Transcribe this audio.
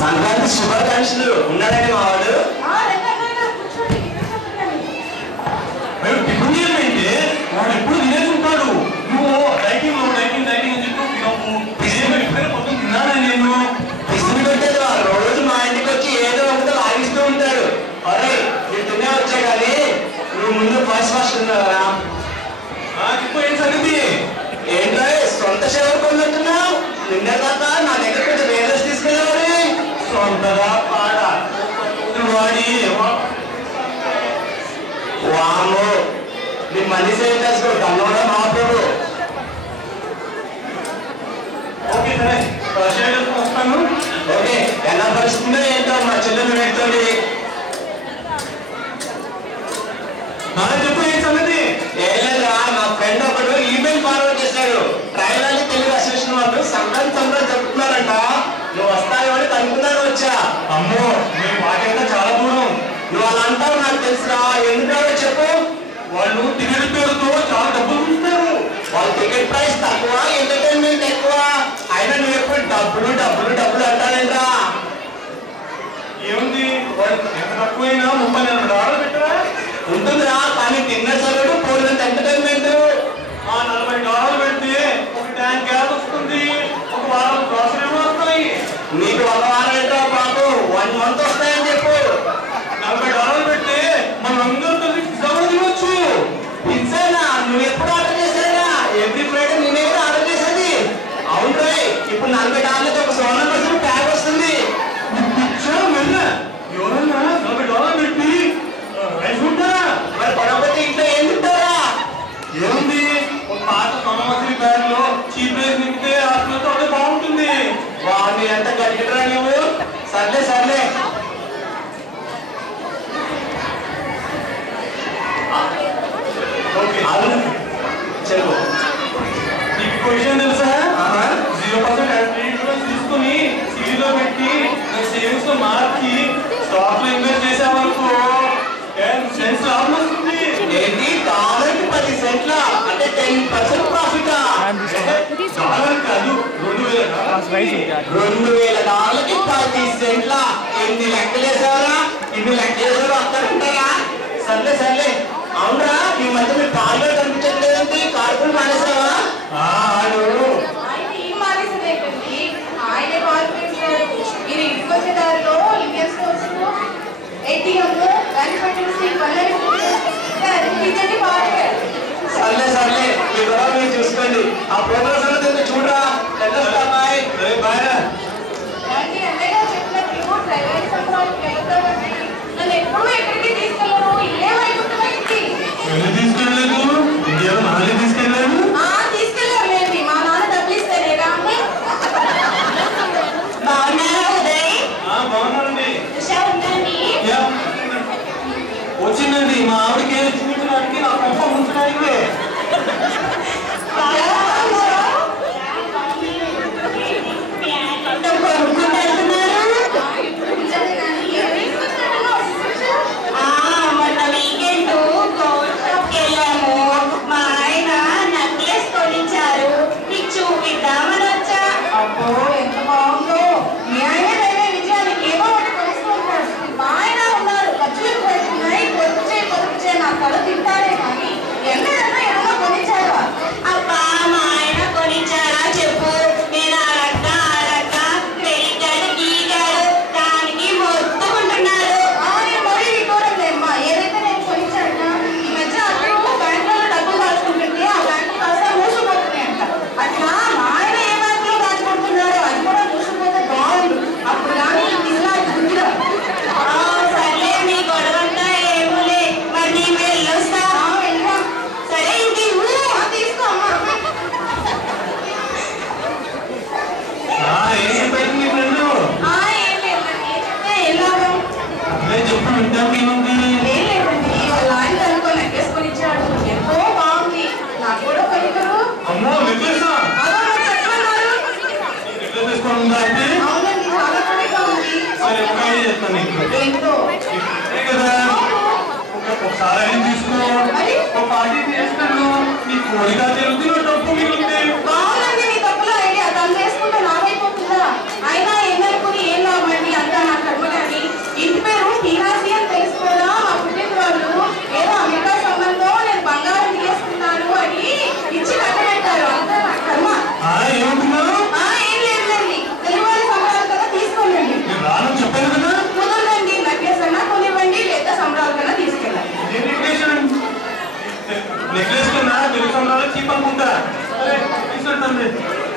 సంక్రాంతి శుభాకాంక్షలు. ఉన్నాడండి మా వాడు? టిఫిన్ చేయమంటే వాడు ఎప్పుడు తినేసుకుంటాడు. నువ్వు డైటింగ్ డైటింగ్ డైటింగ్ అని చెప్పి మొత్తం తిన్నాను నేను. టిఫిన్ పెట్టేది రోజు మా ఇంటికి వచ్చి ఏదో ఒకటి లాగిస్తూ ఉంటాడు. అరే నేను తినే వచ్చా కానీ నువ్వు ముందు ఫస్ట్ ఉన్నావా? ఇప్పుడు ఏం సంగతి? ఏంటో సొంత సేవలు కొన్నట్టున్నావు. నిన్న దాకా నా దగ్గర కొంచెం వేరేసి తీసుకెళ్ళేవాడి. సొంతగా పాడ వాడి వాము నీ మనీ సేవ్ చేసుకో. కన్నోడా మాట్లాడు. ఓకే సరే వస్తాను. ఓకే ఎలా పరిస్థితుందో ఏంటో మా చెల్లెలు పెడుతుంది. చెప్పు ఏం సంగతి? ఏం లేదా, మా ఫ్రెండ్ ఒకడు ఈమెయిల్ ఫార్వర్డ్ చేశాడు. ట్రైలాలి తెలుగు అసోసియేషన్ వాళ్ళు సంక్రాంతి చెప్తున్నారంట. నువ్వు వస్తావని కనుక్కున్నాను వచ్చా. అమ్మో మీ వాటంతా చాలా దూరం. నువ్వు అలా అంటావు నాకు తెలుసురా. ఎందుకంటే చెప్పు. వాళ్ళు టికెట్ పేరుతో చాలా డబ్బులు ఇస్తారు. వాళ్ళ టికెట్ ప్రైస్ తక్కువ, ఎంటర్టైన్మెంట్ ఎక్కువ. అయినా నువ్వు ఎప్పుడు డబ్బులు డబ్బులు డబ్బులు అంటానంటా. ఏముంది ఎంత తక్కువైనా $30-40 పెట్టరా ఉంటుందిరా. కానీ డిన్నర్ సర్వీడు పోలినంత ఎంటర్టైన్మెంట్. $40 పెడితే ఒక ట్యాంక్ గ్యాస్ వస్తుంది. ఒక వారం గ్రాసరీ వస్తాయి. నీకు ఒక వారం ఏంటో బాబు 1 month వస్తాయని చెప్పు. $40 పెడితే మనం అందరూ కలిసి పిజ్జా కూడా తినొచ్చు. పిజ్జానా? నువ్వు ఎప్పుడు ఆర్డర్ చేశారా? ఎవ్రీ ఫ్రైడే నేనే ఆర్డర్ చేసేది. అవును రే, ఇప్పుడు $40 ఒక $100 ప్యాక్ వస్తుంది. ఎవరన్నా $40 పెట్టి రైస్ ఉంటారా? మరి పడకపోతే ఇంట్లో ఏం తింటారా? ఏముంది, ఒక పాత సోమవసరి బ్యాగ్లో చీప్ రైస్ నింపితే ఆత్మతో అదే బాగుంటుంది. వాడిని ఎంత గట్టిరా నువ్వు. సర్లే సర్లే చెప్పు. నీకు పొజిషన్ తెలుసా? 0% ఇన్సూరెన్స్ తీసుకుని సిటీలో పెట్టి సేవింగ్స్ లో మార్చి స్టాక్ లో ఇన్వెస్ట్ చేసామనుకో $10 లాభం వస్తుంది. ఏంటి డాలర్కి 10 సెంట్ల అంటే 10% ప్రాఫిట్. డాలర్ కాదు, $2000కి 10 సెంట్ల. ఎన్ని లెక్కలేసారా? ఇన్ని లెక్కలేసారు అక్కడుంటారా? సర్లే సర్లే. అవునా ఈ మధ్య మీరు కార్లో కనిపించట్లేదంటే కార్పులు మానేసావా? సర్లే సర్లే మీ గొడవ మీరు చూసుకోండి. ఆ ప్రోగ్రెస్ అన్నది చూడరా. తీసుకెళ్ళలేదు ఇంకేమో నాలుగు తీసుకెళ్ళాను. తీసుకెళ్ళారులేండి, మా నాన్న డబ్బులు ఇస్తేనే రాండి. బాగున్నారా ఉదయ్? బాగున్నానండి. వచ్చిందండి మా ఆవిడకి చూపించడానికి నా కొంప ఉంచడానికి. మొన్న వీకెండ్ గోల్డ్ షాప్కి వెళ్ళాము. మా ఆయన నెక్లెస్ కొనిచ్చారు. నీకు చూపిద్దామని వచ్చా. అబ్బో ఎంత బాగుందో. మీ ఆయన విజయానికి ఏమో ఒకటి కొనిస్తూ ఉంటాడు. మా ఆయన ఉన్నారు ఖర్చులు పెడుతున్నాయి. పొదుపు నా కళ తింటారే కానీ ఎన్నడన్నా ఏమో కొనిచ్చారా? అబ్బా మా ఆయన కొనిచ్చారా చెప్పు. నేను అడక్క పెరిగాడు గీగాడు దానికి మొత్తుకుంటున్నాడు. మరి వికోరమ్మా ఏదైతే నేను కొనిచ్చాను. ఈ మధ్య అందరూ బ్యాంకులో డబ్బులు దాచుకుంటుంటే ఆ బ్యాంకు కాస్త మూసిపోతున్నాయంట. అట్లా మా ఆయన ఏ బ్యాంకులో దాచుకుంటున్నారో అది కూడా మూసిపోతే బాగుండు. అప్పుడు కానీ ఇలా గుంజురా. సరే మీ గొడవంతా ఏమోలే. మరి నీ వెళ్ళొస్తా. వెళ్ళా సరే ఇంక తీసుకో అమ్మా. ఏం చెప్పారు మీ ఫ్రెండ్? ఏం లేదండి చెప్తే వెళ్ళాము. చెప్పు వింటానికి ఏముంది? ఏం లేదండి వాళ్ళ ఆయన తనకు నెక్లెస్ కొనిచ్చాడు. ఎంతో బాగుంది. నాకు కూడా కొనికరు. అమ్మో నెక్లెసా? నెక్లెస్ తీసుకోనుందా అయితే? అవునండి చాలా కొనిగా ఉంది. సరే ఒక ఐడియా చెప్తాను నీకు. ఏంటో కదా ఒకసారి అయినా తీసుకో. ఒక పార్టీ చేస్తాను. నీ కోరిక తెలుగుతుంది డబ్బు మిగులుతుంది. బాగుందండి నీ తప్పుల ఐడియా. తను చేసుకుంటే నాకైపోతుందా? అయినా ఏమనుకుని ఏం లాభండి. అనుకుంటా. సరే తీసుకెళ్తాను.